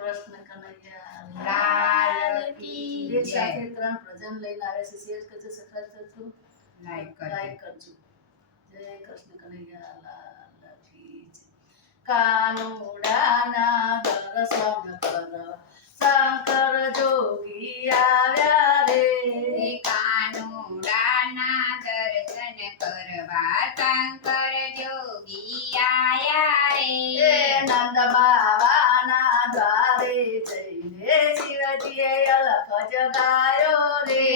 કૃષ્ણ કનૈયા લાલ કી એક જય. સાથે 3 ભજન લઈને આવે છે. શેર કરજો, સબસ્ક્રાઇબ કરજો, લાઈક લાઈક કરજો. કરજો. જય કૃષ્ણ કનૈયા લાલ કી જય. કાનુડાના દર્શન કરવા શંકર જોગી આવ્યા રે. કાનુડાના દર્શન કરવા શંકર જોગી આયા એ રે. નંદ બાવાના દ્વારે જઈને શિવજીએ અલખ જગાયો રે.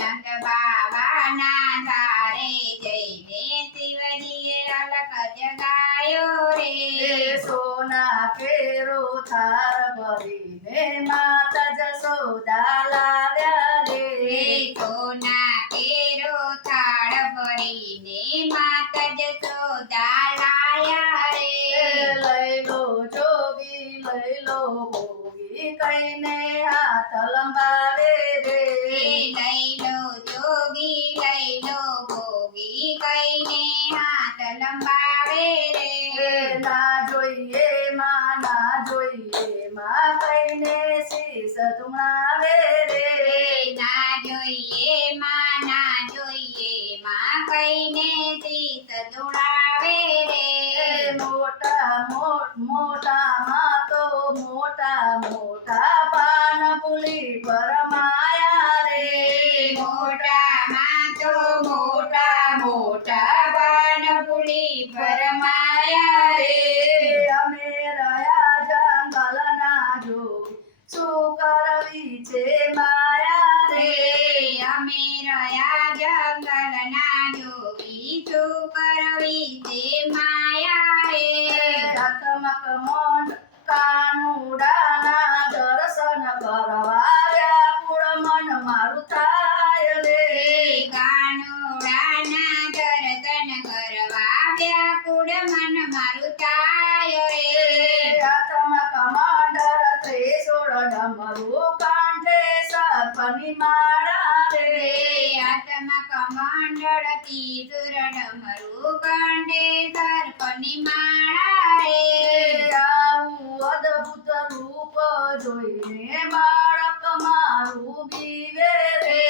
નંદ બાબાના દ્વારે જઈને શિવજીએ અલખ જગાયો એ રે. સોના કેરો થાર ભરીને માતા જશોદા લાવ્યા રે. સોના કેરો થાળ ભરીને માતા જશોદા લાયા એ રે. લઈ લો જોગી લઈ લો ભોગી કઈને હાથ લંબાવે રે. લઈ લો જોગી લઈ લો ભોગી કઈને હાથ લંબાવે એ રે. ના જોઈએ માં ના જોઈએ માં કઈને શીશ ધુણાવે રે. ના જોઈએ માં ના જોઈએ માં કઈને શીશ ધુણાવે એ રે. મોટા માં તો મોટા પાન પુલી પરમાયા રે. મોટામાં તો મોટા પાન પુલી ફરમાયા રે. અમે રહ્યા જંગલના જોગી શું કરવી છે માયા રે. અમે રહ્યા જંગલના જોગી શું કરવી છે માયા રે. આત્મક મોંડ કાનુડાના દર્શન કરવા વ્યાકુળ મન મારું થાય રે. કાનુડાના દર્શન કરવા વ્યાકુળ મન મારું થાય રે. આત્મક મંડળ ત્રિશૂળ ડમરું કાંઠે સર્પની માળા રે. આત્મક મંડળ તીસુર ડમરુ કંડે સર્પની માળા રે. આવું અદ્ભુત રૂપ જોઈને બાળક મારું બીવે રે.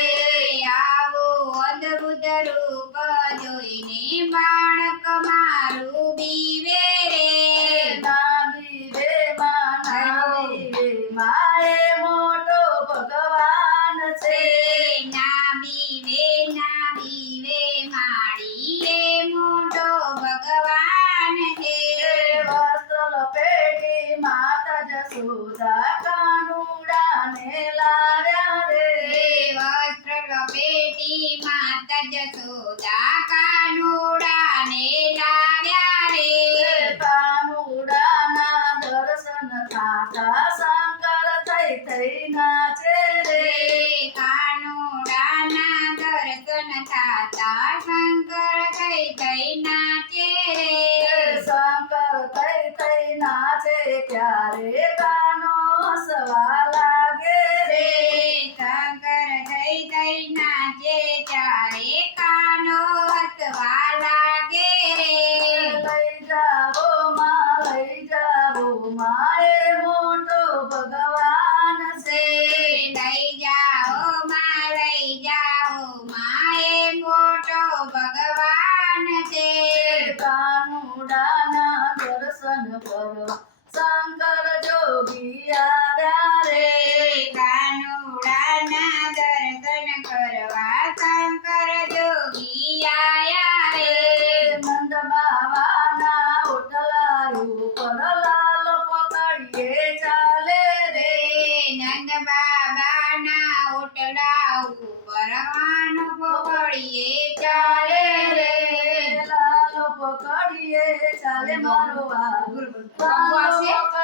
આવું અદ્ભુત રૂપ જોઈને બાળક મારું બીવે રે. ના બીવે માં એ મોટો ભગવાન છે. ના બીવે માળી એ મોટો ભગવાન છે. વસ્ત્ર લપેટી માતા જશોદા કાનુડાને લાવ્યા રે. વસ્ત્ર લપેટી માતા જશોદા કાનુડાને લાવ્યા રે. કાનુડાના દર્શન થાતા શંકર થઈ નાચે રે. કાનુડાના દર્શન થાતા શંકર થઈ નાચે રે. શંકર થઈ નાચે ત્યારે કાનો હસવા લાગે રે. શંકર થઈ નાચે ત્યારે કાનો હસવા લાગે રે. લઈ જાઓ માં એ મોટો ભગવાન છે. લઈ જાઓ માં એ મોટો ભગવાન છે. કાનુડાના દર્શન કરો શંકર જોગી આવ્યા રે. કાનુડાના દર્શન કરવા શંકર જોગી આયા રે. નંદ બાવાના ઓટલા ઉપર લાલ પકડીએ ચાલે રે. નંદ બાબાના ઓટલા ઉપર વાન પકડીએ ચાલે રે. લાલ પકડીએ ચાલે મારો વાઘ.